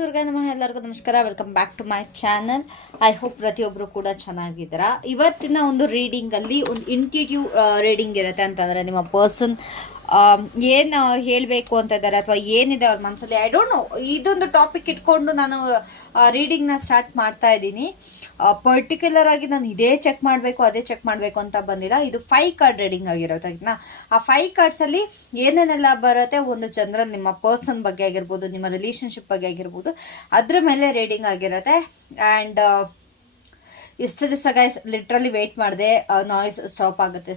ದುರ್ಗಾ ನಮಃ. ಎಲ್ಲರಿಗೂ ನಮಸ್ಕಾರ. Welcome back to my channel. I hope ಪ್ರತಿಯೊಬ್ಬರು ಕೂಡ ಚೆನ್ನಾಗಿದ್ದೀರಾ. ಇವತ್ತಿನ ಒಂದು ರೀಡಿಂಗ್ ಅಲ್ಲಿ ಒಂದು ಇಂಟ್ಯೂಟಿವ್ ರೀಡಿಂಗ್ ಇರುತ್ತೆ. ಅಂತಂದ್ರೆ ನಿಮ್ಮ ಪರ್ಸನ್ ಏನು ಹೇಳಬೇಕು ಅಂತ ಇದ್ದಾರೆ ಅಥವಾ ಏನಿದೆ ಅವ್ರ ಮನಸ್ಸಲ್ಲಿ, ಐ ಡೋಂಟ್ ನೋ. ಇದೊಂದು ಟಾಪಿಕ್ ಇಟ್ಕೊಂಡು ನಾನು ರೀಡಿಂಗ್ನ ಸ್ಟಾರ್ಟ್ ಮಾಡ್ತಾ ಇದ್ದೀನಿ. ಪರ್ಟಿಕ್ಯುಲರ್ ಆಗಿ ನಾನು ಇದೇ ಚೆಕ್ ಮಾಡಬೇಕು ಅದೇ ಚೆಕ್ ಮಾಡಬೇಕು ಅಂತ ಬಂದಿಲ್ಲ. ಇದು 5 ಕಾರ್ಡ್ ರೀಡಿಂಗ್ ಆಗಿರುತ್ತೆ. ಆ 5 ಕಾರ್ಡ್ಸ್ ಅಲ್ಲಿ ಏನೇನೆಲ್ಲ ಬರುತ್ತೆ, ಒಂದು ಚಂದ್ರನ್ ನಿಮ್ಮ ಪರ್ಸನ್ ಬಗ್ಗೆ ಆಗಿರ್ಬೋದು, ನಿಮ್ಮ ರಿಲೇಶನ್ಶಿಪ್ ಬಗ್ಗೆ ಆಗಿರ್ಬೋದು, ಅದ್ರ ಮೇಲೆ ರೀಡಿಂಗ್ ಆಗಿರುತ್ತೆ. ಆ್ಯಂಡ್ ಇಷ್ಟು ದಿವಸ ಗೈಸ್ ಲಿಟ್ರಲಿ ವೇಟ್ ಮಾಡಿದೆ, ನಾಯ್ಸ್ ಸ್ಟಾಪ್ ಆಗುತ್ತೆ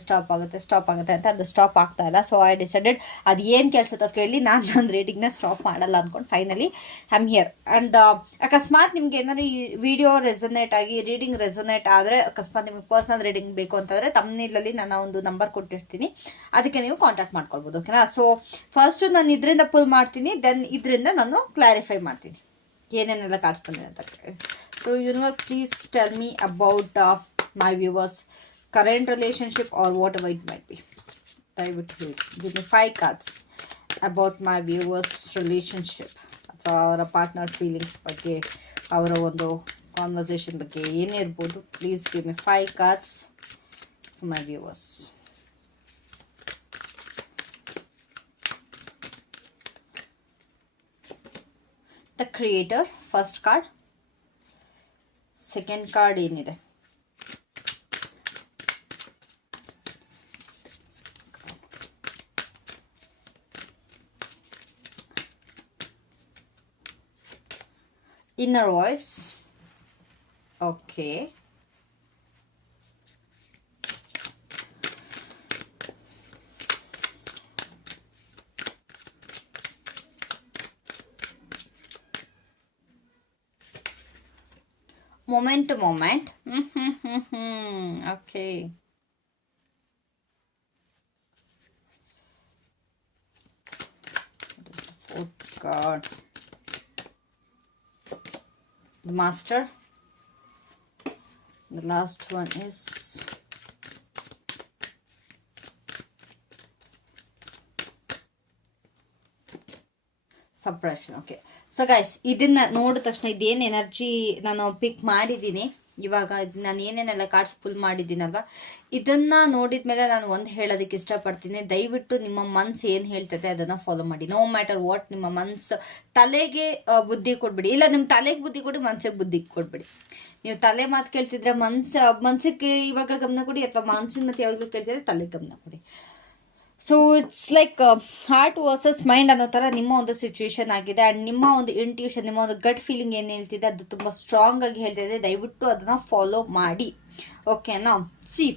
ಅಂತ. ಅದು ಸ್ಟಾಪ್ ಆಗ್ತಾ ಇಲ್ಲ. ಸೊ ಐ ಡಿಸೈಡೆಡ್ ಅದು ಏನು ಕೆಲಸತ್ತೋ ಕೇಳಿ ನಾನು ನನ್ನ ರೀಡಿಂಗ್ನ ಸ್ಟಾಪ್ ಮಾಡಲ್ಲ ಅಂದ್ಕೊಂಡು finally I am here. And ಅಕಸ್ಮಾತ್ ನಿಮ್ಗೆ ಏನಾದ್ರು ಈ ವಿಡಿಯೋ ರೆಸೊನೇಟ್ ಆಗಿ ರೀಡಿಂಗ್ ರೆಸೊನೇಟ್ ಆದರೆ, ಅಕಸ್ಮಾತ್ ನಿಮ್ಗೆ ಪರ್ಸನಲ್ ರೀಡಿಂಗ್ ಬೇಕು ಅಂತಂದರೆ ತಮ್ಮನೇಲಲ್ಲಿ ನಾನು ಒಂದು ನಂಬರ್ ಕೊಟ್ಟಿರ್ತೀನಿ, ಅದಕ್ಕೆ ನೀವು ಕಾಂಟ್ಯಾಕ್ಟ್ ಮಾಡ್ಕೊಳ್ಬೋದು. ಓಕೆನಾ? ಸೊ ಫಸ್ಟು ನಾನು ಇದರಿಂದ ಪುಲ್ ಮಾಡ್ತೀನಿ, ದೆನ್ ಇದರಿಂದ ನಾನು ಕ್ಲಾರಿಫೈ ಮಾಡ್ತೀನಿ ಏನೇನೆಲ್ಲ ಕಾರ್ಡ್ಸ್ ಬಂದಿದೆ ಅಂತ. So universe, please tell me about my viewers current relationship or whatever it might be. Give me 5 cards about my viewers relationship ಅಥವಾ ಅವರ ಪಾರ್ಟ್ನರ್ ಫೀಲಿಂಗ್ಸ್ ಬಗ್ಗೆ, ಅವರ ಒಂದು ಕಾನ್ವರ್ಸೇಷನ್ ಬಗ್ಗೆ ಏನೇ ಇರ್ಬೋದು. Please give me 5 cards for my viewers. The creator, first card. Second card ಏನಿದೆ, inner voice. Okay, moment to moment. Okay. What is the 4th card? The Master. The last one is suppression. Okay. So guys, ಇದನ್ನ ನೋಡಿದ ತಕ್ಷಣ ಇದೇನು energy ನಾನು ಪಿಕ್ ಮಾಡಿದ್ದೀನಿ ಇವಾಗ, ನಾನು ಏನೇನೆಲ್ಲ ಕಾರ್ಡ್ಸ್ ಫುಲ್ ಮಾಡಿದ್ದೀನಲ್ವ, ಇದನ್ನ ನೋಡಿದ್ಮೇಲೆ ನಾನು ಒಂದು ಹೇಳೋದಕ್ಕೆ ಇಷ್ಟಪಡ್ತೀನಿ. ದಯವಿಟ್ಟು ನಿಮ್ಮ ಮನ್ಸು ಏನು ಹೇಳ್ತದೆ ಅದನ್ನು ಫಾಲೋ ಮಾಡಿ. No matter what. ನಿಮ್ಮ ಮನ್ಸು ತಲೆಗೆ ಬುದ್ಧಿ ಕೊಡ್ಬೇಡಿ, ಇಲ್ಲ ನಿಮ್ಮ ತಲೆಗೆ ಬುದ್ಧಿ ಕೊಡಿ, ಮನ್ಸಿಗೆ ಬುದ್ಧಿ ಕೊಡ್ಬೇಡಿ. ನೀವು ತಲೆ ಮಾತು ಕೇಳ್ತಿದ್ರೆ ಮನ್ಸಿಗೆ ಇವಾಗ ಗಮನ ಕೊಡಿ, ಅಥವಾ ಮನ್ಸಿನ ಮತ್ತೆ ಯಾವಾಗಲೂ ಕೇಳ್ತಿದ್ರೆ ತಲೆಗೆ ಗಮನ ಕೊಡಿ. So it's like heart versus mind ಅನ್ನೋ ಥರ ನಿಮ್ಮ ಒಂದು ಸಿಚುವೇಶನ್ ಆಗಿದೆ. ಆ್ಯಂಡ್ ನಿಮ್ಮ ಒಂದು ಇಂಟ್ಯೂಷನ್, ನಿಮ್ಮ ಒಂದು ಗಟ್ ಫೀಲಿಂಗ್ ಏನು ಹೇಳ್ತಿದೆ ಅದು ತುಂಬ ಸ್ಟ್ರಾಂಗ್ ಆಗಿ ಹೇಳ್ತಾ ಇದೆ. ದಯವಿಟ್ಟು ಅದನ್ನು ಫಾಲೋ ಮಾಡಿ. ಓಕೆನಾ? ಸಿ,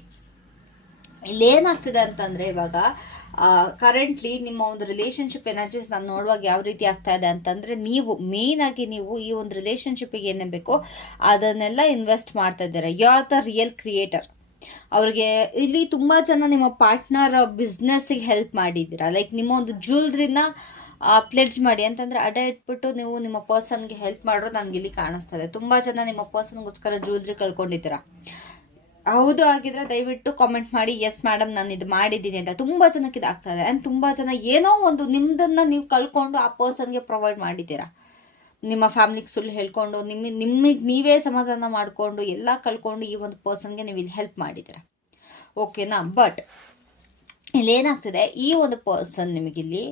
ಇಲ್ಲೇನಾಗ್ತಿದೆ ಅಂತಂದರೆ, ಇವಾಗ ಕರೆಂಟ್ಲಿ ನಿಮ್ಮ ಒಂದು ರಿಲೇಷನ್ಶಿಪ್ ಎನರ್ಜೀಸ್ ನಾನು ನೋಡುವಾಗ ಯಾವ ರೀತಿ ಆಗ್ತಾ ಇದೆ ಅಂತಂದರೆ, ನೀವು ಮೇನ್ ಆಗಿ ನೀವು ಈ ಒಂದು ರಿಲೇಷನ್ಶಿಪ್ಪಿಗೆ ಏನೇ ಬೇಕೋ ಅದನ್ನೆಲ್ಲ ಇನ್ವೆಸ್ಟ್ ಮಾಡ್ತಾ ಇದ್ದಾರೆ. You are the real creator. ಅವ್ರಿಗೆ ಇಲ್ಲಿ ತುಂಬ ಜನ ನಿಮ್ಮ ಪಾರ್ಟ್ನರ್ ಬಿಸ್ನೆಸ್ಸಿಗೆ ಹೆಲ್ಪ್ ಮಾಡಿದ್ದೀರಾ. ಲೈಕ್ ನಿಮ್ಮ ಒಂದು ಜ್ಯುವೆಲ್ರಿನ ಪ್ಲೆಡ್ಜ್ ಮಾಡಿ ಅಂತಂದರೆ ಅಡ ಇಟ್ಬಿಟ್ಟು ನೀವು ನಿಮ್ಮ ಪರ್ಸನ್ಗೆ ಹೆಲ್ಪ್ ಮಾಡೋದು ನನಗೆ ಇಲ್ಲಿ ಕಾಣಿಸ್ತದೆ. ತುಂಬ ಜನ ನಿಮ್ಮ ಪರ್ಸನ್ಗೋಸ್ಕರ ಜ್ಯುವೆಲ್ರಿ ಕಳ್ಕೊಂಡಿದ್ದೀರಾ. ಹೌದು ಆಗಿದ್ರೆ ದಯವಿಟ್ಟು ಕಾಮೆಂಟ್ ಮಾಡಿ, ಎಸ್ ಮೇಡಮ್ ನಾನು ಇದು ಮಾಡಿದ್ದೀನಿ ಅಂತ. ತುಂಬ ಜನಕ್ಕೆ ಇದಾಗ್ತಾ ಇದೆ. ಆ್ಯಂಡ್ ತುಂಬ ಜನ ಏನೋ ಒಂದು ನಿಮ್ಮದನ್ನು ನೀವು ಕಳ್ಕೊಂಡು ಆ ಪರ್ಸನ್ಗೆ ಪ್ರೊವೈಡ್ ಮಾಡಿದ್ದೀರಾ. ನಿಮ್ಮ ಫ್ಯಾಮಿಲಿಗೆ ಸುಳ್ಳು ಹೇಳ್ಕೊಂಡು, ನಿಮಗೆ ನೀವೇ ಸಮಾಧಾನ ಮಾಡಿಕೊಂಡು ಎಲ್ಲ ಕಳ್ಕೊಂಡು ಈ ಒಂದು ಪರ್ಸನ್ಗೆ ನೀವು ಇಲ್ಲಿ ಹೆಲ್ಪ್ ಮಾಡಿದ್ದೀರ. ಓಕೆನಾ? ಬಟ್ ಇಲ್ಲೇನಾಗ್ತಿದೆ, ಈ ಒಂದು ಪರ್ಸನ್ ನಿಮಗಿಲ್ಲಿ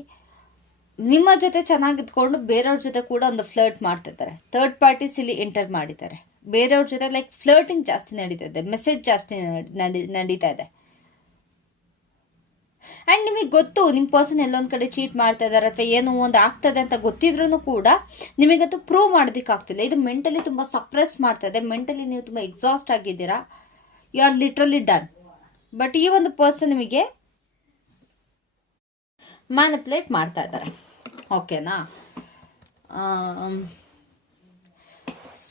ನಿಮ್ಮ ಜೊತೆ ಚೆನ್ನಾಗಿದ್ಕೊಂಡು ಬೇರೆಯವ್ರ ಜೊತೆ ಕೂಡ ಒಂದು ಫ್ಲರ್ಟ್ ಮಾಡ್ತಿದ್ದಾರೆ. ಥರ್ಡ್ ಪಾರ್ಟೀಸ್ ಇಲ್ಲಿ ಎಂಟರ್ ಮಾಡಿದ್ದಾರೆ. ಬೇರೆಯವ್ರ ಜೊತೆ ಲೈಕ್ ಫ್ಲರ್ಟಿಂಗ್ ಜಾಸ್ತಿ ನಡೀತಾ ಇದೆ, ಮೆಸೇಜ್ ಜಾಸ್ತಿ ನಡೀತಾ ಇದೆ. ಆ್ಯಂಡ್ ನಿಮಗೆ ಗೊತ್ತು ನಿಮ್ಮ ಪರ್ಸನ್ ಎಲ್ಲೊಂದು ಕಡೆ ಚೀಟ್ ಮಾಡ್ತಾ ಇದ್ದಾರೆ ಅಥವಾ ಏನೋ ಒಂದು ಆಗ್ತದೆ ಅಂತ ಗೊತ್ತಿದ್ರೂ ಕೂಡ ನಿಮಗಂತೂ ಪ್ರೂವ್ ಮಾಡೋದಕ್ಕಾಗ್ತಿಲ್ಲ. ಇದು ಮೆಂಟಲಿ ತುಂಬ ಸಪ್ರೆಸ್ ಮಾಡ್ತಾ ಇದೆ. ಮೆಂಟಲಿ ನೀವು ತುಂಬ ಎಕ್ಸಾಸ್ಟ್ ಆಗಿದ್ದೀರಾ. You are literally done. But ಈ ಒಂದು ಪರ್ಸನ್ ನಿಮಗೆ ಮ್ಯಾನಿಪ್ಯುಲೇಟ್ ಮಾಡ್ತಾ ಇದ್ದಾರೆ. ಓಕೆನಾ?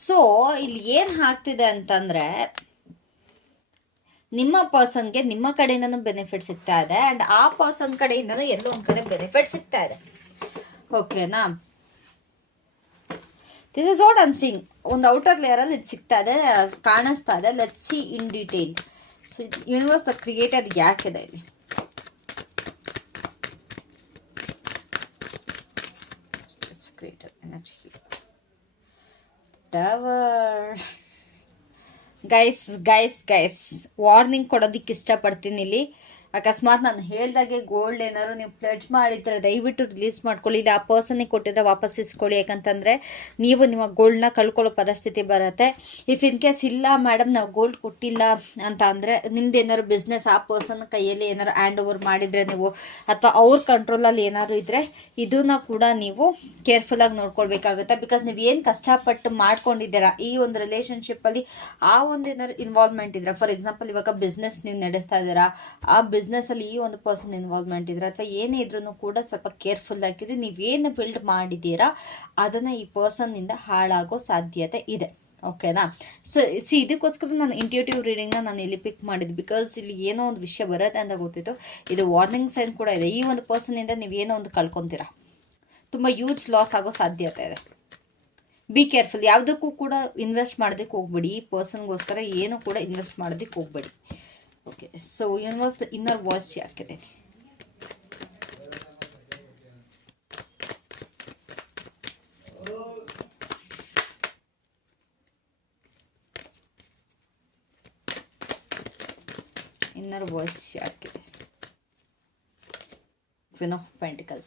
ಸೊ ಇಲ್ಲಿ ಏನು ಆಗ್ತಿದೆ ಅಂತಂದರೆ, ನಿಮ್ಮ ಪರ್ಸನ್ಗೆ ನಿಮ್ಮ ಕಡೆಯಿಂದನೂ ಬೆನಿಫಿಟ್ ಸಿಗ್ತಾ ಇದೆ, ಆ್ಯಂಡ್ ಆ ಪರ್ಸನ್ ಕಡೆಯಿಂದನೂ ಎಲ್ಲೋ ಒಂದು ಕಡೆ ಬೆನಿಫಿಟ್ ಸಿಗ್ತಾ ಇದೆ. ಓಕೆನಾ? This is what I am seeing. ಒಂದು ಔಟರ್ ಲೇಯರಲ್ಲಿ ಇದು ಸಿಗ್ತಾ ಇದೆ, ಕಾಣಿಸ್ತಾ ಇದೆ. Let's see in detail. So universe the creator ಯಾಕಿದೆ ಇಲ್ಲಿ? creator energy. Whatever. Guys warning ಕೊಡೋದಕ್ಕೆ ಇಷ್ಟಪಡ್ತೀನಿ ಇಲ್ಲಿ. ಅಕಸ್ಮಾತ್ ನಾನು ಹೇಳ್ದಾಗೆ ಗೋಲ್ಡ್ ಏನಾದ್ರು ನೀವು ಪ್ಲೆಡ್ಜ್ ಮಾಡಿದ್ರೆ ದಯವಿಟ್ಟು ರಿಲೀಸ್ ಮಾಡ್ಕೊಳ್ಳಿ. ಇಲ್ಲ ಆ ಪರ್ಸನ್ಗೆ ಕೊಟ್ಟಿದ್ರೆ ವಾಪಸ್ ಇಸ್ಕೊಳ್ಳಿ. ಯಾಕಂತಂದರೆ ನೀವು ನಿಮ್ಮ ಗೋಲ್ಡ್ನ ಕಳ್ಕೊಳ್ಳೋ ಪರಿಸ್ಥಿತಿ ಬರುತ್ತೆ. ಇಫ್ ಇನ್ ಕೇಸ್ ಇಲ್ಲ ಮೇಡಮ್ ನಾವು ಗೋಲ್ಡ್ ಕೊಟ್ಟಿಲ್ಲ ಅಂತ ಅಂದರೆ ನಿಮ್ದು ಏನಾದ್ರು ಬಿಸ್ನೆಸ್ ಆ ಪರ್ಸನ್ ಕೈಯಲ್ಲಿ ಏನಾದ್ರು ಹ್ಯಾಂಡ್ ಓವರ್ ಮಾಡಿದರೆ ನೀವು, ಅಥವಾ ಅವ್ರ ಕಂಟ್ರೋಲಲ್ಲಿ ಏನಾದ್ರು ಇದ್ದರೆ ಇದನ್ನ ಕೂಡ ನೀವು ಕೇರ್ಫುಲ್ಲಾಗಿ ನೋಡ್ಕೊಳ್ಬೇಕಾಗುತ್ತೆ. ಬಿಕಾಸ್ ನೀವು ಏನು ಕಷ್ಟಪಟ್ಟು ಮಾಡ್ಕೊಂಡಿದ್ದೀರಾ ಈ ಒಂದು ರಿಲೇಷನ್ಶಿಪ್ಪಲ್ಲಿ ಆ ಒಂದು ಏನಾದ್ರು ಇನ್ವಾಲ್ವ್ಮೆಂಟ್ ಇದ್ರೆ, ಫಾರ್ ಎಕ್ಸಾಂಪಲ್ ಇವಾಗ ಬಿಸ್ನೆಸ್ ನೀವು ನಡೆಸ್ತಾ ಇದ್ದೀರಾ, ಆ ಬಿಸ್ನೆಸ್ ಅಲ್ಲಿ ಈ ಒಂದು ಪರ್ಸನ್ ಇನ್ವಾಲ್ವ್ಮೆಂಟ್ ಇದ್ರೆ ಅಥವಾ ಏನೇ ಇದ್ರೂ ಕೂಡ ಸ್ವಲ್ಪ ಕೇರ್ಫುಲ್ ಆಗಿರಿ. ನೀವೇನು ಬಿಲ್ಡ್ ಮಾಡಿದ್ದೀರಾ ಅದನ್ನ ಈ ಪರ್ಸನ್ ಇಂದ ಹಾಳಾಗೋ ಸಾಧ್ಯತೆ ಇದೆ. ಓಕೆನಾ? ಸೊ ಇದಕ್ಕೋಸ್ಕರ ನಾನು ಇಂಟ್ಯೂಟಿವ್ ರೀಡಿಂಗ್ನ ನಾನು ಇಲ್ಲಿ ಪಿಕ್ ಮಾಡಿದ್ದು. ಬಿಕಾಸ್ ಇಲ್ಲಿ ಏನೋ ಒಂದು ವಿಷಯ ಬರುತ್ತೆ ಅಂತ ಗೊತ್ತಿತ್ತು. ಇದು ವಾರ್ನಿಂಗ್ ಸೈನ್ ಕೂಡ ಇದೆ. ಈ ಒಂದು ಪರ್ಸನ್ ಇಂದ ನೀವೇನೋ ಒಂದು ಕಳ್ಕೊತೀರಾ, ತುಂಬ ಯೂಜ್ ಲಾಸ್ ಆಗೋ ಸಾಧ್ಯತೆ ಇದೆ. Be careful. ಯಾವುದಕ್ಕೂ ಕೂಡ ಇನ್ವೆಸ್ಟ್ ಮಾಡೋದಕ್ಕೆ ಹೋಗ್ಬೇಡಿ. ಈ ಪರ್ಸನ್ಗೋಸ್ಕರ ಏನು ಕೂಡ ಇನ್ವೆಸ್ಟ್ ಮಾಡೋದಕ್ಕೆ ಹೋಗ್ಬೇಡಿ. Okay, so universe inner voice ಯಾಕಿದೆ? ಇನ್ನರ್ ವಾಯ್ಸ್ ಯಾಕಿದೆ? Queen of pentacle.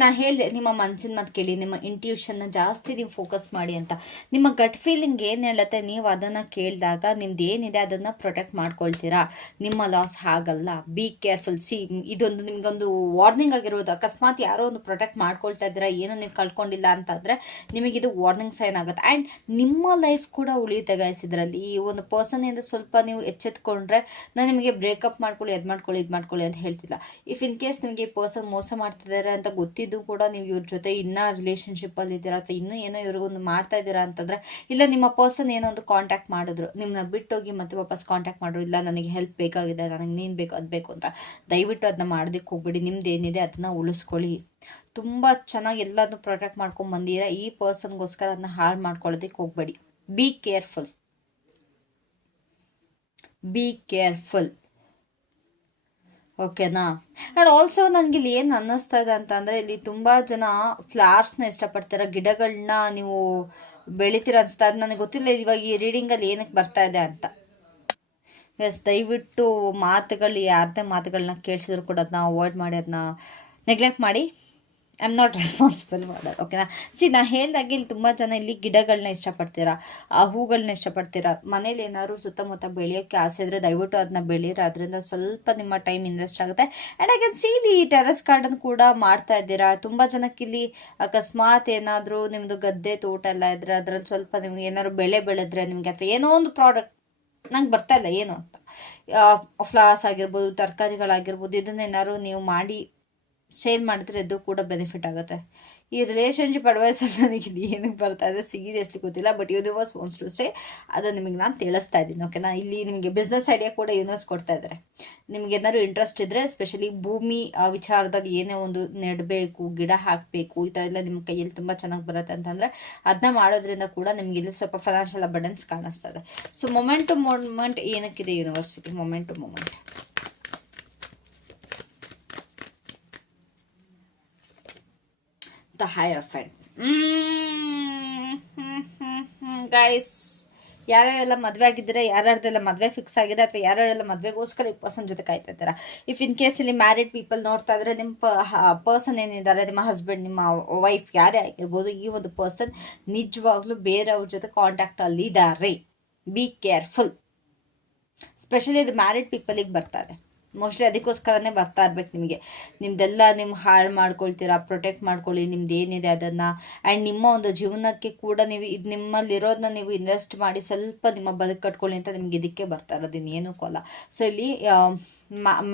ನಾನು ಹೇಳಿದೆ ನಿಮ್ಮ ಮನಸ್ಸಿನ ಮಾತು ಕೇಳಿ, ನಿಮ್ಮ ಇಂಟ್ಯೂಷನ್ನ ಜಾಸ್ತಿ ನೀವು ಫೋಕಸ್ ಮಾಡಿ ಅಂತ. ನಿಮ್ಮ ಗಟ್ ಫೀಲಿಂಗ್ ಏನು ಹೇಳುತ್ತೆ ನೀವು ಅದನ್ನು ಕೇಳಿದಾಗ ನಿಮ್ದು ಏನಿದೆ ಅದನ್ನು ಪ್ರೊಟೆಕ್ಟ್ ಮಾಡ್ಕೊಳ್ತೀರಾ. ನಿಮ್ಮ ಲಾಸ್ ಆಗಲ್ಲ. Be careful. ಇದೊಂದು ನಿಮಗೊಂದು ವಾರ್ನಿಂಗ್ ಆಗಿರೋದು. ಅಕಸ್ಮಾತ್ ಯಾರೋ ಒಂದು ಪ್ರೊಟೆಕ್ಟ್ ಮಾಡ್ಕೊಳ್ತಾ ಇದ್ದೀರಾ, ಏನೋ ನೀವು ಕಳ್ಕೊಂಡಿಲ್ಲ ಅಂತಂದರೆ ನಿಮಗಿದು ವಾರ್ನಿಂಗ್ ಸೈನ್ ಆಗುತ್ತೆ. ಆ್ಯಂಡ್ ನಿಮ್ಮ ಲೈಫ್ ಕೂಡ ಉಳಿಯುತ್ತೆ ಗೈಸ್ ಇದರಲ್ಲಿ. ಈ ಒಂದು ಪರ್ಸನಿಂದ ಸ್ವಲ್ಪ ನೀವು ಎಚ್ಚೆತ್ಕೊಂಡ್ರೆ, ನಾನು ನಿಮಗೆ ಬ್ರೇಕಪ್ ಮಾಡ್ಕೊಳ್ಳಿ, ಅದು ಮಾಡ್ಕೊಳ್ಳಿ, ಇದು ಮಾಡ್ಕೊಳ್ಳಿ ಅಂತ ಹೇಳ್ತಿಲ್ಲ. ಇಫ್ ಇನ್ ಕೇಸ್ ನಿಮಗೆ ಈ ಪರ್ಸನ್ ಮೋಸ ಮಾಡ್ತಿದ್ದಾರೆ ಅಂತ ಗೊತ್ತಿದ್ದು ಕೂಡ ನೀವು ಇವ್ರ ಜೊತೆ ಇನ್ನೂ ರಿಲೇಷನ್ಶಿಪ್ಪಲ್ಲಿ ಇದ್ದೀರಾ ಅಥವಾ ಇನ್ನೂ ಏನೋ ಇವ್ರಿಗೊಂದು ಮಾಡ್ತಾ ಇದ್ದೀರಾ ಅಂತಂದರೆ, ಇಲ್ಲ ನಿಮ್ಮ ಪರ್ಸನ್ ಏನೋ ಒಂದು ಕಾಂಟ್ಯಾಕ್ಟ್ ಮಾಡಿದ್ರು, ನಿಮ್ಮನ್ನ ಬಿಟ್ಟೋಗಿ ಮತ್ತೆ ವಾಪಸ್ ಕಾಂಟ್ಯಾಕ್ಟ್ ಮಾಡಿದ್ರು, ಇಲ್ಲ ನನಗೆ ಹೆಲ್ಪ್ ಬೇಕಾಗಿದೆ, ನನಗೆ ನೀನು ಬೇಕು ಅದು ಬೇಕು ಅಂತ, ದಯವಿಟ್ಟು ಅದನ್ನ ಮಾಡೋದಕ್ಕೆ ಹೋಗ್ಬೇಡಿ. ನಿಮ್ದು ಏನಿದೆ ಅದನ್ನ ಉಳಿಸ್ಕೊಳ್ಳಿ. ತುಂಬ ಚೆನ್ನಾಗಿ ಎಲ್ಲದನ್ನು ಪ್ರೊಟೆಕ್ಟ್ ಮಾಡ್ಕೊಂಡು ಬಂದಿರಾ. ಈ ಪರ್ಸನ್ಗೋಸ್ಕರ ಅದನ್ನ ಹಾಳು ಮಾಡ್ಕೊಳ್ಳೋದಕ್ಕೆ ಹೋಗ್ಬೇಡಿ. Be careful. B careful. ಓಕೆನಾ? ಆ್ಯಂಡ್ ಆಲ್ಸೋ ನನಗೆ ಇಲ್ಲಿ ಏನು ಅನ್ನಿಸ್ತಾ ಇದೆ ಅಂತಂದರೆ, ಇಲ್ಲಿ ತುಂಬ ಜನ ಫ್ಲವರ್ಸ್ನ ಇಷ್ಟಪಡ್ತೀರ, ಗಿಡಗಳನ್ನ ನೀವು ಬೆಳಿತೀರ ಅನಿಸ್ತಾ. ಅದು ನನಗೆ ಗೊತ್ತಿಲ್ಲ ಇವಾಗ ಈ ರೀಡಿಂಗಲ್ಲಿ ಏನಕ್ಕೆ ಬರ್ತಾ ಇದೆ ಅಂತ. ಎಸ್, ದಯವಿಟ್ಟು ಮಾತುಗಳು ಯಾರದೇ ಮಾತುಗಳನ್ನ ಕೇಳಿಸಿದ್ರು ಕೂಡ ಅದನ್ನ ಅವಾಯ್ಡ್ ಮಾಡಿ, ಅದನ್ನ ನೆಗ್ಲೆಕ್ಟ್ ಮಾಡಿ. ಐ ಆಮ್ ನಾಟ್ ರೆಸ್ಪಾನ್ಸಿಬಲ್ ಮಾಡೋದು. ಓಕೆನಾ? ನಾನು ಹೇಳ್ದಾಗೆ ಇಲ್ಲಿ ತುಂಬ ಜನ ಇಲ್ಲಿ ಗಿಡಗಳನ್ನ ಇಷ್ಟಪಡ್ತೀರಾ, ಆ ಹೂಗಳನ್ನ ಇಷ್ಟಪಡ್ತೀರಾ. ಮನೇಲಿ ಏನಾದ್ರು ಸುತ್ತಮುತ್ತ ಬೆಳೆಯೋಕ್ಕೆ ಆಸೆ ಇದ್ರೆ ದಯವಿಟ್ಟು ಅದನ್ನ ಬೆಳೀರಿ. ಅದರಿಂದ ಸ್ವಲ್ಪ ನಿಮ್ಮ ಟೈಮ್ ಇನ್ವೆಸ್ಟ್ ಆಗುತ್ತೆ. ಆ್ಯಂಡ್ ಐ ಕ್ಯಾನ್ ಸಿ ಇಲ್ಲಿ ಟೆರೆಸ್ ಗಾರ್ಡನ್ ಕೂಡ ಮಾಡ್ತಾ ಇದ್ದೀರಾ. ತುಂಬ ಜನಕ್ಕೆ ಇಲ್ಲಿ ಅಕಸ್ಮಾತ್ ಏನಾದರೂ ನಿಮ್ಮದು ಗದ್ದೆ ತೋಟ ಎಲ್ಲ ಇದ್ರೆ ಅದರಲ್ಲಿ ಸ್ವಲ್ಪ ನಿಮ್ಗೆ ಏನಾದ್ರು ಬೆಳೆ ಬೆಳೆದ್ರೆ ನಿಮಗೆ, ಅಥವಾ ಏನೋ ಒಂದು ಪ್ರಾಡಕ್ಟ್ ನಂಗೆ ಬರ್ತಾ ಇಲ್ಲ ಏನು ಅಂತ, ಫ್ಲವರ್ಸ್ ಆಗಿರ್ಬೋದು, ತರಕಾರಿಗಳಾಗಿರ್ಬೋದು, ಇದನ್ನೇನಾದ್ರು ನೀವು ಮಾಡಿ ಸೇಲ್ ಮಾಡಿದ್ರೆ ಇದು ಕೂಡ ಬೆನಿಫಿಟ್ ಆಗುತ್ತೆ. ಈ ರಿಲೇಷನ್ಶಿಪ್ ಅಡ್ವೈಸಲ್ಲಿ ನನಗೆ ಇದು ಏನಕ್ಕೆ ಬರ್ತಾ ಇದೆ ಸೀರಿಯಸ್ಲಿ ಗೊತ್ತಿಲ್ಲ. But universe wants to say, ಅದು ನಿಮಗೆ ನಾನು ತಿಳಿಸ್ತಾ ಇದ್ದೀನಿ. ಓಕೆನಾ? ಇಲ್ಲಿ ನಿಮಗೆ ಬಿಸ್ನೆಸ್ ಐಡಿಯಾ ಕೂಡ ಯೂನಿವರ್ಸ್ ಕೊಡ್ತಾ ಇದ್ದಾರೆ. ನಿಮ್ಗೆ ಏನಾದ್ರು ಇಂಟ್ರೆಸ್ಟ್ ಇದ್ದರೆ, ಸ್ಪೆಷಲಿ ಭೂಮಿ ವಿಚಾರದಲ್ಲಿ ಏನೇ ಒಂದು ನೆಡಬೇಕು, ಗಿಡ ಹಾಕಬೇಕು, ಈ ಥರ ಎಲ್ಲ ನಿಮ್ಮ ಕೈಯಲ್ಲಿ ತುಂಬ ಚೆನ್ನಾಗಿ ಬರುತ್ತೆ ಅಂತಂದರೆ ಅದನ್ನ ಮಾಡೋದ್ರಿಂದ ಕೂಡ ನಿಮಗೆ ಇಲ್ಲಿ ಸ್ವಲ್ಪ ಫೈನಾನ್ಷಿಯಲ್ ಅಬಂಡೆನ್ಸ್ ಕಾಣಿಸ್ತಾ ಇದೆ. ಸೊ ಮೊಮೆಂಟ್ ಟು ಮೊಮೆಂಟ್ ಏನಕ್ಕಿದೆ ಯೂನಿವರ್ಸಿಟಿ? Moment to moment the hierophant. Guys, ಯಾರ್ಯಾರೆಲ್ಲ ಮದುವೆ ಆಗಿದ್ದೀರಾ, ಯಾರ್ಯಾರ್ದೆಲ್ಲ ಮದುವೆ ಫಿಕ್ಸ್ ಆಗಿದೆ, ಅಥವಾ ಯಾರ್ಯಾರೆಲ್ಲ ಮದುವೆಗೋಸ್ಕರ ಈ ಪರ್ಸನ್ ಜೊತೆ ಕಾಯ್ತಾ ಇದ್ದೀರಾ. ಇಫ್ ಇನ್ ಕೇಸ್ ಇಲ್ಲಿ ಮ್ಯಾರಿಡ್ ಪೀಪಲ್ ನೋಡ್ತಾ ಇದ್ರೆ, ನಿಮ್ಮ ಪರ್ಸನ್ ಏನಿದ್ದಾರೆ, ನಿಮ್ಮ ಹಸ್ಬೆಂಡ್, ನಿಮ್ಮ ವೈಫ್ ಯಾರೇ ಆಗಿರ್ಬೋದು, ಈ ಒಂದು ಪರ್ಸನ್ ನಿಜವಾಗ್ಲೂ ಬೇರೆಯವ್ರ ಜೊತೆ ಕಾಂಟ್ಯಾಕ್ಟ್ ಅಲ್ಲಿ ಇದ್ದಾರೆ. Be careful. ಸ್ಪೆಷಲಿ ಇದು ಮ್ಯಾರಿಡ್ ಪೀಪಲಿಗೆ ಬರ್ತಾ ಇದೆ. ಮೋಸ್ಟ್ಲಿ ಅದಕ್ಕೋಸ್ಕರನೇ ಬರ್ತಾ ಇರ್ಬೇಕು ನಿಮಗೆ. ನಿಮ್ದೆಲ್ಲ ನಿಮ್ಮ ಹಾಳು ಮಾಡ್ಕೊಳ್ತೀರಾ. ಪ್ರೊಟೆಕ್ಟ್ ಮಾಡ್ಕೊಳ್ಳಿ ನಿಮ್ದು ಏನಿದೆ ಅದನ್ನು. ಆ್ಯಂಡ್ ನಿಮ್ಮ ಒಂದು ಜೀವನಕ್ಕೆ ಕೂಡ ನೀವು ಇದು ನಿಮ್ಮಲ್ಲಿರೋದನ್ನ ನೀವು ಇನ್ವೆಸ್ಟ್ ಮಾಡಿ ಸ್ವಲ್ಪ ನಿಮ್ಮ ಬದುಕು ಕಟ್ಕೊಳ್ಳಿ ಅಂತ ನಿಮ್ಗೆ ಇದಕ್ಕೆ ಬರ್ತಾ ಇರೋದು, ಇನ್ನೇನಕ್ಕೂ ಅಲ್ಲ. ಸೊ ಇಲ್ಲಿ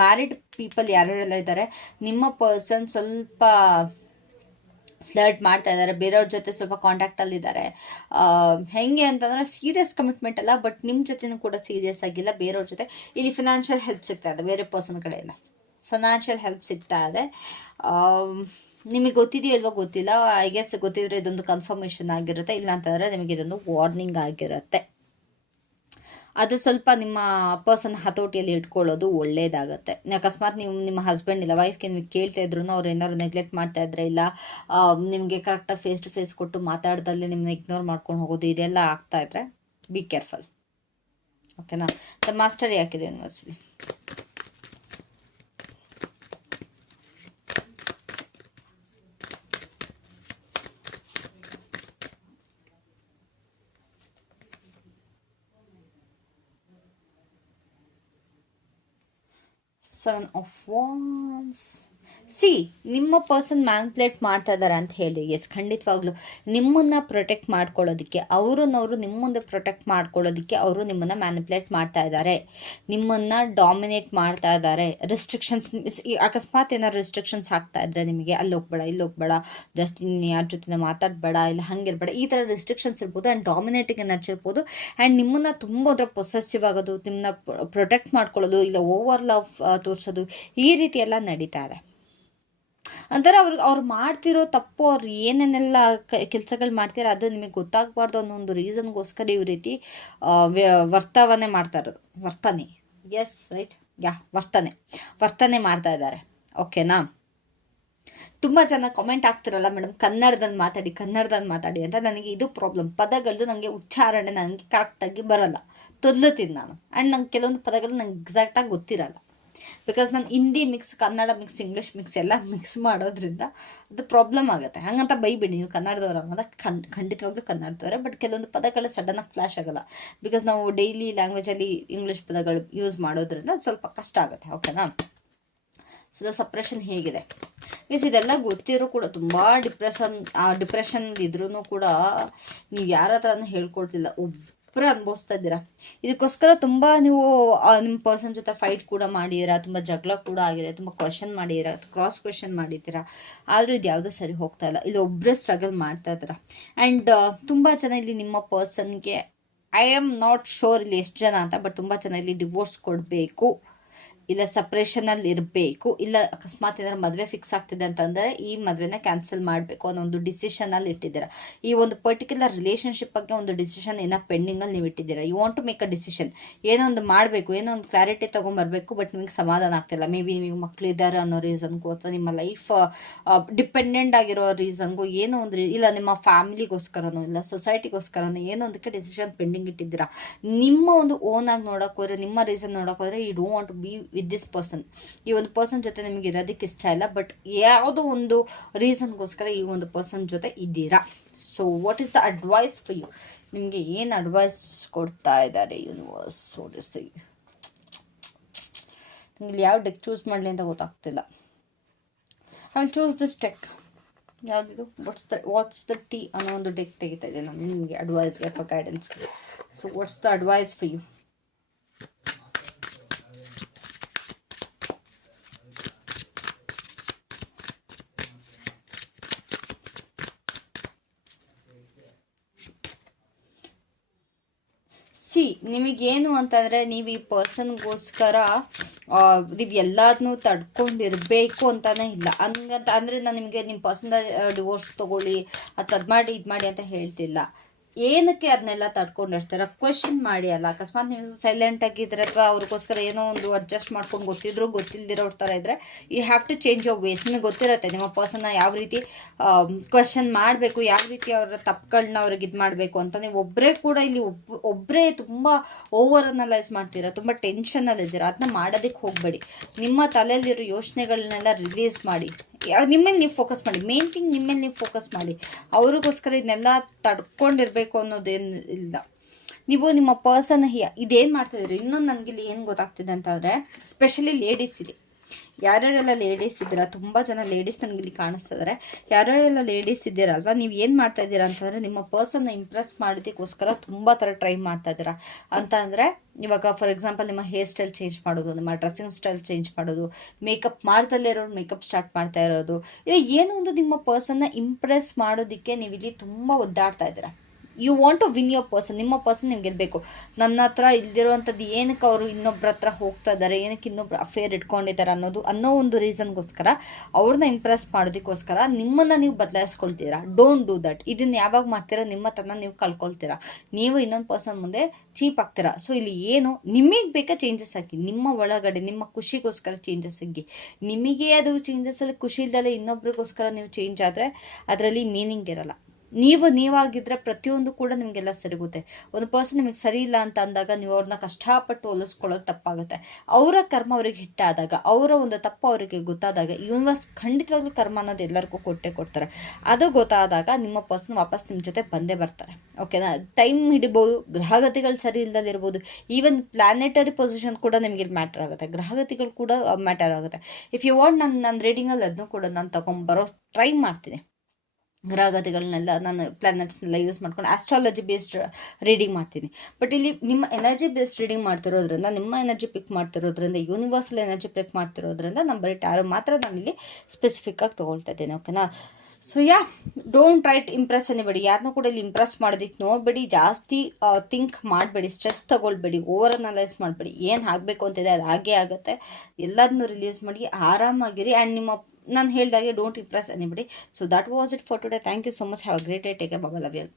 ಮ್ಯಾರಿಡ್ ಪೀಪಲ್ ಯಾರ್ಯಾರೆಲ್ಲ ಇದ್ದಾರೆ, ನಿಮ್ಮ ಪರ್ಸನ್ ಸ್ವಲ್ಪ ಫ್ಲರ್ಟ್ ಮಾಡ್ತಾ ಇದ್ದಾರೆ, ಬೇರೆಯವ್ರ ಜೊತೆ ಸ್ವಲ್ಪ ಕಾಂಟ್ಯಾಕ್ಟಲ್ಲಿ ಇದ್ದಾರೆ. ಹೆಂಗೆ ಅಂತಂದರೆ ಸೀರಿಯಸ್ ಕಮಿಟ್ಮೆಂಟ್ ಅಲ್ಲ, ಬಟ್ ನಿಮ್ಮ ಜೊತೆನೂ ಕೂಡ ಸೀರಿಯಸ್ ಆಗಿಲ್ಲ, ಬೇರೆಯವ್ರ ಜೊತೆ. ಇಲ್ಲಿ ಫಿನಾನ್ಷಿಯಲ್ ಹೆಲ್ಪ್ ಸಿಗ್ತಾ ಇದೆ, ಬೇರೆ ಪರ್ಸನ್ ಕಡೆಯಿಂದ ಫಿನಾನ್ಷಿಯಲ್ ಹೆಲ್ಪ್ ಸಿಗ್ತಾ ಇದೆ. ನಿಮಗೆ ಗೊತ್ತಿದೆಯೋ ಇಲ್ವೋ ಗೊತ್ತಿಲ್ಲ. ಐ ಗೆಸ್ ಗೊತ್ತಿದ್ರೆ ಇದೊಂದು ಕನ್ಫರ್ಮೇಷನ್ ಆಗಿರುತ್ತೆ, ಇಲ್ಲ ಅಂತಂದರೆ ನಿಮಗೆ ಇದೊಂದು ವಾರ್ನಿಂಗ್ ಆಗಿರುತ್ತೆ. ಅದು ಸ್ವಲ್ಪ ನಿಮ್ಮ ಪರ್ಸನ್ ಹತೋಟಿಯಲ್ಲಿ ಇಟ್ಕೊಳ್ಳೋದು ಒಳ್ಳೇದಾಗತ್ತೆ. ಅಕಸ್ಮಾತ್ ನೀವು ನಿಮ್ಮ ಹಸ್ಬೆಂಡ್ ಇಲ್ಲ ವೈಫ್ಗೆ ನೀವು ಕೇಳ್ತಾ ಇದ್ರು ಅವ್ರು ಏನಾದ್ರು ನೆಗ್ಲೆಕ್ಟ್ ಮಾಡ್ತಾ ಇದ್ರೆ, ಇಲ್ಲ ನಿಮಗೆ ಕರೆಕ್ಟಾಗಿ ಫೇಸ್ ಟು ಫೇಸ್ ಕೊಟ್ಟು ಮಾತಾಡ್ದಲ್ಲಿ ನಿಮ್ಮನ್ನ ಇಗ್ನೋರ್ ಮಾಡ್ಕೊಂಡು ಹೋಗೋದು, ಇದೆಲ್ಲ ಆಗ್ತಾ ಇದ್ರೆ ಬಿ ಕೇರ್ಫುಲ್. ಓಕೆನಾ? ದ ಮಾಸ್ಟರ್ ಯಾಕಿದೆ ಯೂನಿವರ್ಸಲ್ಲಿ? Seven of Wands. ಸಿ, ನಿಮ್ಮ ಪರ್ಸನ್ ಮ್ಯಾನ್ಪ್ಲೇಟ್ ಮಾಡ್ತಾ ಇದ್ದಾರೆ ಅಂತ ಹೇಳಿ, ಎಸ್, ಖಂಡಿತವಾಗ್ಲೂ ನಿಮ್ಮನ್ನು ಪ್ರೊಟೆಕ್ಟ್ ಮಾಡ್ಕೊಳ್ಳೋದಕ್ಕೆ, ಅವ್ರನ್ನವರು ನಿಮ್ಮ ಮುಂದೆ ಪ್ರೊಟೆಕ್ಟ್ ಮಾಡ್ಕೊಳ್ಳೋದಕ್ಕೆ ಅವರು ನಿಮ್ಮನ್ನು ಮ್ಯಾನಿಪ್ಯುಲೇಟ್ ಮಾಡ್ತಾ ಇದ್ದಾರೆ, ನಿಮ್ಮನ್ನು ಡಾಮಿನೇಟ್ ಮಾಡ್ತಾ ಇದ್ದಾರೆ. ರೆಸ್ಟ್ರಿಕ್ಷನ್ಸ್, ಅಕಸ್ಮಾತ್ ಏನಾದ್ರು ರೆಸ್ಟ್ರಿಕ್ಷನ್ಸ್ ಹಾಕ್ತಾ ಇದ್ರೆ ನಿಮಗೆ, ಅಲ್ಲಿ ಹೋಗ್ಬೇಡ, ಇಲ್ಲಿ ಹೋಗ್ಬೇಡ, ಜಸ್ಟ್ ಯಾರ ಜೊತೆ ಮಾತಾಡಬೇಡ, ಇಲ್ಲ ಹಂಗಿರ್ಬೇಡ, ಈ ಥರ ರೆಸ್ಟ್ರಿಕ್ಷನ್ಸ್ ಇರ್ಬೋದು. ಆ್ಯಂಡ್ ಡಾಮಿನೇಟಿಂಗ್ ಎನರ್ಜಿ ಇರ್ಬೋದು. ಆ್ಯಂಡ್ ನಿಮ್ಮನ್ನು ತುಂಬ ಅದರ ಪೊಸೆಸಿವ್ ಆಗೋದು, ನಿಮ್ಮನ್ನ ಪ್ರೊಟೆಕ್ಟ್ ಮಾಡ್ಕೊಳ್ಳೋದು, ಇಲ್ಲ ಓವರ್ ಲವ್ ತೋರಿಸೋದು, ಈ ರೀತಿ ಎಲ್ಲ ನಡೀತಾ ಇದೆ. ಅಂತಾರೆ ಅವ್ರು ಮಾಡ್ತಿರೋ ತಪ್ಪು, ಅವ್ರು ಏನೇನೆಲ್ಲ ಕೆಲಸಗಳು ಮಾಡ್ತೀರ ಅದು ನಿಮಗೆ ಗೊತ್ತಾಗಬಾರ್ದು ಅನ್ನೋ ಒಂದು ರೀಸನ್ಗೋಸ್ಕರ ಈ ರೀತಿ ವರ್ತನೆ ಮಾಡ್ತಾ ಇರೋದು. ವರ್ತನೆ, ಎಸ್ ರೈಟ್, ವರ್ತನೆ ಮಾಡ್ತಾ ಇದ್ದಾರೆ. ಓಕೆನಾ? ತುಂಬ ಜನ ಕಾಮೆಂಟ್ ಆಗ್ತಿರಲ್ಲ, ಮೇಡಮ್ ಕನ್ನಡದಲ್ಲಿ ಮಾತಾಡಿ ಅಂತ. ನನಗೆ ಇದು ಪ್ರಾಬ್ಲಮ್, ಪದಗಳದ್ದು ನನಗೆ ಉಚ್ಚಾರಣೆ ನನಗೆ ಕರೆಕ್ಟಾಗಿ ಬರೋಲ್ಲ, ತೊದಲುತ್ತೀನಿ ನಾನು. ಆ್ಯಂಡ್ ನಂಗೆ ಕೆಲವೊಂದು ಪದಗಳು ನಂಗೆ ಎಕ್ಸಾಕ್ಟಾಗಿ ಗೊತ್ತಿರಲ್ಲ. ಬಿಕಾಸ್ ನಾನು Hindi mix, Kannada mix, English mix ಎಲ್ಲ ಮಿಕ್ಸ್ ಮಾಡೋದ್ರಿಂದ ಅದು ಪ್ರಾಬ್ಲಮ್ ಆಗುತ್ತೆ. ಹಂಗಂತ ಬೈಬಿಡಿ, ನೀವು ಕನ್ನಡದವ್ರು ಅನ್ನೋದ ಖಂಡಿತವಾಗ್ಲೂ ಕನ್ನಡದವರೇ. ಬಟ್ ಕೆಲವೊಂದು ಪದಗಳು ಸಡನ್ನಾಗಿ ಫ್ಲ್ಯಾಶ್ ಆಗೋಲ್ಲ, ಬಿಕಾಸ್ ನಾವು ಡೈಲಿ ಲ್ಯಾಂಗ್ವೇಜಲ್ಲಿ ಇಂಗ್ಲೀಷ್ ಪದಗಳು ಯೂಸ್ ಮಾಡೋದ್ರಿಂದ ಅದು ಸ್ವಲ್ಪ ಕಷ್ಟ ಆಗುತ್ತೆ. ಓಕೆನಾ? ಸೊ ದ ಸಪ್ರೆಷನ್ ಹೇಗಿದೆ ಮೀನ್ಸ್ ಇದೆಲ್ಲ ಗೊತ್ತಿರೋ ಕೂಡ ತುಂಬ ಡಿಪ್ರೆಷನ್ ಇದ್ರೂ ಕೂಡ ನೀವು ಯಾರ ಹತ್ರನೂ ಹೇಳ್ಕೊಳ್ತಿಲ್ಲ, ಒಬ್ಬರು ಅನುಭವಿಸ್ತಾ ಇದ್ದೀರಾ. ಇದಕ್ಕೋಸ್ಕರ ತುಂಬ ನೀವು ನಿಮ್ಮ ಪರ್ಸನ್ ಜೊತೆ ಫೈಟ್ ಕೂಡ ಮಾಡಿದ್ದೀರಾ, ತುಂಬ ಜಗಳ ಕೂಡ ಆಗಿದೆ, ತುಂಬ ಕ್ವಶನ್ ಮಾಡಿದ್ದೀರಾ, ಕ್ರಾಸ್ ಕ್ವೆಶನ್ ಮಾಡಿದ್ದೀರಾ. ಆದರೂ ಇದು ಯಾವುದೂ ಸರಿ ಹೋಗ್ತಾ ಇಲ್ಲ. ಇಲ್ಲಿ ಒಬ್ಬರೇ ಸ್ಟ್ರಗಲ್ ಮಾಡ್ತಾ ಇದ್ದೀರಾ. ಆ್ಯಂಡ್ ತುಂಬ ಜನ ಇಲ್ಲಿ ನಿಮ್ಮ ಪರ್ಸನ್ಗೆ, ಐ ಆಮ್ ನಾಟ್ ಶೋರ್ ಇಲ್ಲಿ ಎಷ್ಟು ಜನ ಅಂತ, ಬಟ್ ತುಂಬ ಜನ ಇಲ್ಲಿ ಡಿವೋರ್ಸ್ ಕೊಡಬೇಕು, ಇಲ್ಲ ಸಪ್ರೇಷನಲ್ಲಿ ಇರಬೇಕು, ಇಲ್ಲ ಅಕಸ್ಮಾತ್ ಏನಾದ್ರು ಮದುವೆ ಫಿಕ್ಸ್ ಆಗ್ತಿದೆ ಅಂತಂದರೆ ಈ ಮದುವೆನ ಕ್ಯಾನ್ಸಲ್ ಮಾಡಬೇಕು ಅನ್ನೋ ಒಂದು ಡಿಸಿಷನಲ್ಲಿ ಇಟ್ಟಿದ್ದೀರಾ. ಈ ಒಂದು ಪರ್ಟಿಕ್ಯುಲರ್ ರಿಲೇಷನ್ಶಿಪ್ ಬಗ್ಗೆ ಒಂದು ಡಿಸಿಷನ್ ಏನೋ ಪೆಂಡಿಂಗಲ್ಲಿ ನೀವು ಇಟ್ಟಿದ್ದೀರಾ. You want to make a decision, ಏನೋ ಒಂದು ಮಾಡಬೇಕು, ಏನೋ ಒಂದು ಕ್ಲಾರಿಟಿ ತೊಗೊಂಬರ್ಬೇಕು. ಬಟ್ ನಿಮಗೆ ಸಮಾಧಾನ ಆಗ್ತಿಲ್ಲ. ಮೇ ಬಿ ನಿಮಗೆ ಮಕ್ಕಳಿದ್ದಾರೆ ಅನ್ನೋ ರೀಸನ್ಗೂ, ಅಥವಾ ನಿಮ್ಮ ಲೈಫ್ ಡಿಪೆಂಡೆಂಟ್ ಆಗಿರೋ ರೀಸನ್ಗೂ, ಏನೋ ಒಂದು ಇಲ್ಲ ನಿಮ್ಮ ಫ್ಯಾಮಿಲಿಗೋಸ್ಕರನೋ, ಇಲ್ಲ ಸೊಸೈಟಿಗೋಸ್ಕರನೋ ಏನೋ ಒಂದಕ್ಕೆ ಡಿಸಿಷನ್ ಪೆಂಡಿಂಗ್ ಇಟ್ಟಿದ್ದೀರಾ. ನಿಮ್ಮ ಒಂದು ಓನ್ ಆಗಿ ನೋಡೋಕೆ ಹೋದರೆ, ನಿಮ್ಮ ರೀಸನ್ ನೋಡೋಕೆ ಹೋದರೆ, you don't want to be with this person. ಈ ಒಂದು ಪರ್ಸನ್ ಜೊತೆ ನಿಮಗೆ ಇರೋದಕ್ಕೆ ಇಷ್ಟ ಇಲ್ಲ, ಬಟ್ ಯಾವುದೋ ಒಂದು ರೀಸನ್ಗೋಸ್ಕರ ಈ ಒಂದು ಪರ್ಸನ್ ಜೊತೆ ಇದ್ದೀರಾ. So what is the advice for you? ನಿಮಗೆ ಏನು ಅಡ್ವೈಸ್ ಕೊಡ್ತಾ ಇದ್ದಾರೆ ಯೂನಿವರ್ಸ್? ನಿಮಗೆ ಯಾವ ಡೆಕ್ ಚೂಸ್ ಮಾಡಲಿ ಅಂತ ಗೊತ್ತಾಗ್ತಿಲ್ಲ. I will choose this deck. ಯಾವುದಿದು? ವಾಟ್ಸ್ ದ ಟಿ ಅನ್ನೋ ಒಂದು ಡೆಕ್ ತೆಗಿತಾ ಇದೆ ನಾನು ನಿಮಗೆ ಅಡ್ವೈಸ್ಗೆ, ಫಾರ್ ಗೈಡೆನ್ಸ್ಗೆ. So what's the advice for you? See, ನಿಮಗೇನು ಅಂತಂದರೆ, ನೀವು ಈ ಪರ್ಸನ್ಗೋಸ್ಕರ ನೀವು ಎಲ್ಲದನ್ನೂ ತಡ್ಕೊಂಡಿರಬೇಕು ಅಂತಾನೆ ಇಲ್ಲ. ಹಂಗಂತ ಅಂದರೆ ನಾನು ನಿಮಗೆ ನಿಮ್ಮ ಪರ್ಸನಲ್ ಡಿವೋರ್ಸ್ ತೊಗೊಳ್ಳಿ ಅಥವಾ ಅದು ಮಾಡಿ ಇದು ಮಾಡಿ ಅಂತ ಹೇಳ್ತಿಲ್ಲ. ಏನಕ್ಕೆ ಅದನ್ನೆಲ್ಲ ತಡ್ಕೊಂಡಿರ್ತಾರೆ? ಕ್ವೆಶನ್ ಮಾಡಿ. ಅಲ್ಲ ಅಕಸ್ಮಾತ್ ನೀವು ಸೈಲೆಂಟ್ ಆಗಿದ್ರೆ, ಅಥವಾ ಅವ್ರಿಗೋಸ್ಕರ ಏನೋ ಒಂದು ಅಡ್ಜಸ್ಟ್ ಮಾಡ್ಕೊಂಡು ಗೊತ್ತಿಲ್ದಿರೋ ಥರ ಇದ್ದರೆ, you have to change your ways. ನಿಮಗೆ ಗೊತ್ತಿರುತ್ತೆ ನಿಮ್ಮ ಪರ್ಸನ್ನ ಯಾವ ರೀತಿ ಕ್ವೆಶನ್ ಮಾಡಬೇಕು, ಯಾವ ರೀತಿ ಅವರ ತಪ್ಪುಗಳನ್ನ ಅವ್ರಿಗೆ ಇದು ಮಾಡಬೇಕು ಅಂತ. ನೀವು ಒಬ್ಬರೇ ಕೂಡ ಇಲ್ಲಿ ಒಬ್ಬರೇ ತುಂಬ ಓವರ್ ಅನಲೈಸ್ ಮಾಡ್ತೀರಾ, ತುಂಬ ಟೆನ್ಷನಲ್ಲಿ ಇದ್ದೀರಾ. ಅದನ್ನ ಮಾಡೋದಕ್ಕೆ ಹೋಗಬೇಡಿ. ನಿಮ್ಮ ತಲೆಯಲ್ಲಿರೋ ಯೋಚನೆಗಳನ್ನೆಲ್ಲ ರಿಲೀಸ್ ಮಾಡಿ, ನಿಮ್ಮೇಲೆ ನೀವು ಫೋಕಸ್ ಮಾಡಿ. ಮೇನ್ ಥಿಂಗ್ ನಿಮ್ಮೇಲೆ ನೀವು ಫೋಕಸ್ ಮಾಡಿ. ಅವ್ರಿಗೋಸ್ಕರ ಇದನ್ನೆಲ್ಲ ತಡ್ಕೊಂಡಿರ್ಬೇಕು ಅನ್ನೋದೇನು ಇಲ್ಲ. ನೀವು ನಿಮ್ಮ ಪರ್ಸನ್ ಇದೇನು ಮಾಡ್ತಿದ್ದೀರಿ? ಇನ್ನೊಂದು ನನಗಿಲ್ಲಿ ಏನು ಗೊತ್ತಾಗ್ತಿದೆ ಅಂತಂದರೆ, ಸ್ಪೆಷಲಿ ಲೇಡೀಸ್ ಇದೆ, ಯಾರ್ಯಾರೆಲ್ಲ ಲೇಡೀಸ್ ಇದ್ದೀರಾ, ತುಂಬ ಜನ ಲೇಡೀಸ್ ನನಗಿಲ್ಲಿ ಕಾಣಿಸ್ತಿದ್ದಾರೆ. ಯಾರ್ಯಾರೆಲ್ಲ ಲೇಡೀಸ್ ಇದ್ದೀರಲ್ವ, ನೀವು ಏನು ಮಾಡ್ತಾ ಇದ್ದೀರಾ ಅಂತಂದರೆ, ನಿಮ್ಮ ಪರ್ಸನ್ನ ಇಂಪ್ರೆಸ್ ಮಾಡೋದಕ್ಕೋಸ್ಕರ ತುಂಬ ಥರ ಟ್ರೈ ಮಾಡ್ತಾ ಇದ್ದೀರಾ. ಅಂತ ಅಂದರೆ ಇವಾಗ ಫಾರ್ ಎಕ್ಸಾಂಪಲ್ ನಿಮ್ಮ ಹೇರ್ ಸ್ಟೈಲ್ ಚೇಂಜ್ ಮಾಡೋದು, ನಿಮ್ಮ ಡ್ರೆಸ್ಸಿಂಗ್ ಸ್ಟೈಲ್ ಚೇಂಜ್ ಮಾಡೋದು, ಮೇಕಪ್ ಮಾಡ್ದಲ್ಲೇ ಇರೋರು ಮೇಕಪ್ ಸ್ಟಾರ್ಟ್ ಮಾಡ್ತಾ ಇರೋದು, ಏನೋ ಒಂದು ನಿಮ್ಮ ಪರ್ಸನ್ನ ಇಂಪ್ರೆಸ್ ಮಾಡೋದಕ್ಕೆ ನೀವು ಇಲ್ಲಿ ತುಂಬ ಒದ್ದಾಡ್ತಾ ಇದ್ದೀರಾ. You want to win your person. ನಿಮ್ಮ ಪರ್ಸನ್ ನೀವು ಗೆಲ್ಲಬೇಕು. ನನ್ನ ಹತ್ರ ಇಲ್ದಿರುವಂಥದ್ದು ಏನಕ್ಕೆ ಅವರು ಇನ್ನೊಬ್ಬರ ಹತ್ರ ಹೋಗ್ತಾ ಇದ್ದಾರೆ, ಏನಕ್ಕೆ ಇನ್ನೊಬ್ರು ಅಫೇರ್ ಇಟ್ಕೊಂಡಿದ್ದಾರೆ ಅನ್ನೋ ಒಂದು ರೀಸನ್ಗೋಸ್ಕರ, ಅವ್ರನ್ನ ಇಂಪ್ರೆಸ್ ಮಾಡೋದಕ್ಕೋಸ್ಕರ ನಿಮ್ಮನ್ನು ನೀವು ಬದಲಾಯಿಸ್ಕೊಳ್ತೀರಾ. Don't do that. ಇದನ್ನು ಯಾವಾಗ ಮಾಡ್ತೀರಾ, ನಿಮ್ಮ ತನ್ನ ನೀವು ಕಳ್ಕೊಳ್ತೀರಾ, ನೀವು ಇನ್ನೊಂದು ಪರ್ಸನ್ ಮುಂದೆ ಚೀಪ್ ಆಗ್ತೀರಾ. ಸೊ ಇಲ್ಲಿ ಏನು ನಿಮಗೆ ಬೇಕಾ ಚೇಂಜಸ್ ಆಗಿ, ನಿಮ್ಮ ಒಳಗಡೆ ನಿಮ್ಮ ಖುಷಿಗೋಸ್ಕರ ಚೇಂಜಸ್ ಆಗಿ. ನಿಮಗೆ ಅದು ಚೇಂಜಸ್ಸಲ್ಲಿ ಖುಷಿ ಇಲ್ದಲೆ ಇನ್ನೊಬ್ರಿಗೋಸ್ಕರ ನೀವು ಚೇಂಜ್ ಆದರೆ ಅದರಲ್ಲಿ ಮೀನಿಂಗ್ ಇರಲ್ಲ. ನೀವಾಗಿದ್ರೆ ಪ್ರತಿಯೊಂದು ಕೂಡ ನಿಮಗೆಲ್ಲ ಸರಿಗುತ್ತೆ. ಒಂದು ಪರ್ಸನ್ ನಿಮಗೆ ಸರಿ ಇಲ್ಲ ಅಂತ ಅಂದಾಗ ನೀವು ಅವ್ರನ್ನ ಕಷ್ಟಪಟ್ಟು ಹೋಲಿಸ್ಕೊಳ್ಳೋದು ತಪ್ಪಾಗುತ್ತೆ. ಅವರ ಕರ್ಮ ಅವ್ರಿಗೆ ಹಿಟ್ಟಾದಾಗ, ಅವರ ಒಂದು ತಪ್ಪು ಅವರಿಗೆ ಗೊತ್ತಾದಾಗ, ಯೂನಿವರ್ಸ್ ಖಂಡಿತವಾಗ್ಲೂ ಕರ್ಮ ಅನ್ನೋದು ಎಲ್ಲರಿಗೂ ಕೊಡ್ತಾರೆ. ಅದು ಗೊತ್ತಾದಾಗ ನಿಮ್ಮ ಪರ್ಸನ್ ವಾಪಸ್ ನಿಮ್ಮ ಜೊತೆ ಬಂದೇ ಬರ್ತಾರೆ. ಓಕೆನಾ? ಟೈಮ್ ಹಿಡಿಬೋದು, ಗ್ರಹಗತಿಗಳು ಸರಿ ಇಲ್ದಲ್ಲಿರ್ಬೋದು, ಈವನ್ ಪ್ಲಾನೆಟರಿ ಪೊಸಿಷನ್ ಕೂಡ ನಿಮಗೆ ಮ್ಯಾಟರ್ ಆಗುತ್ತೆ, ಗ್ರಹಗತಿಗಳು ಕೂಡ ಮ್ಯಾಟರ್ ಆಗುತ್ತೆ. ಇಫ್ ಯು ವಾಂಟ್ ನನ್ನ ರೀಡಿಂಗಲ್ಲಿ ಅದನ್ನು ಕೂಡ ನಾನು ತೊಗೊಂಬರೋ ಟ್ರೈ ಮಾಡ್ತೀನಿ. ಗ್ರಹಗತಿಗಳನ್ನೆಲ್ಲ ನಾನು ಪ್ಲಾನೆಟ್ಸ್ನೆಲ್ಲ ಯೂಸ್ ಮಾಡ್ಕೊಂಡು ಆಸ್ಟ್ರಾಲಜಿ ಬೇಸ್ಡ್ ರೀಡಿಂಗ್ ಮಾಡ್ತೀನಿ. ಬಟ್ ಇಲ್ಲಿ ನಿಮ್ಮ ಎನರ್ಜಿ ಬೇಸ್ಡ್ ರೀಡಿಂಗ್ ಮಾಡ್ತಿರೋದ್ರಿಂದ, ನಿಮ್ಮ ಎನರ್ಜಿ ಪಿಕ್ ಮಾಡ್ತಿರೋದ್ರಿಂದ, ಯೂನಿವರ್ಸಲ್ ಎನರ್ಜಿ ಪಿಕ್ ಮಾಡ್ತಿರೋದ್ರಿಂದ ನಾನು ಬರೀ ಟ್ಯಾರೋ ಮಾತ್ರ ನಾನಿಲ್ಲಿ ಸ್ಪೆಸಿಫಿಕ್ಕಾಗಿ ತೊಗೊಳ್ತಾ ಇದ್ದೇನೆ. ಓಕೆನಾ? So don't try to impress anybody. ಯಾರನ್ನೂ ಕೂಡ ಇಲ್ಲಿ ಇಂಪ್ರೆಸ್ ಮಾಡೋದಕ್ಕೆ ನೋಡಬೇಡಿ. ಜಾಸ್ತಿ ಥಿಂಕ್ ಮಾಡಬೇಡಿ, ಸ್ಟ್ರೆಸ್ ತೊಗೊಳ್ಬೇಡಿ, ಓವರ್ ಅನಲೈಸ್ ಮಾಡಬೇಡಿ. ಏನು ಆಗಬೇಕು ಅಂತಿದೆ ಅದು ಹಾಗೇ ಆಗುತ್ತೆ. ಎಲ್ಲದನ್ನೂ ರಿಲೀಸ್ ಮಾಡಿ ಆರಾಮಾಗಿರಿ. ಆ್ಯಂಡ್ ನಿಮ್ಮ ನಾನು ಹೇಳಿದಾಗೆ don't impress anybody. So that was it for today. Thank you so much. Have a great day. Take care. Bye. Love you.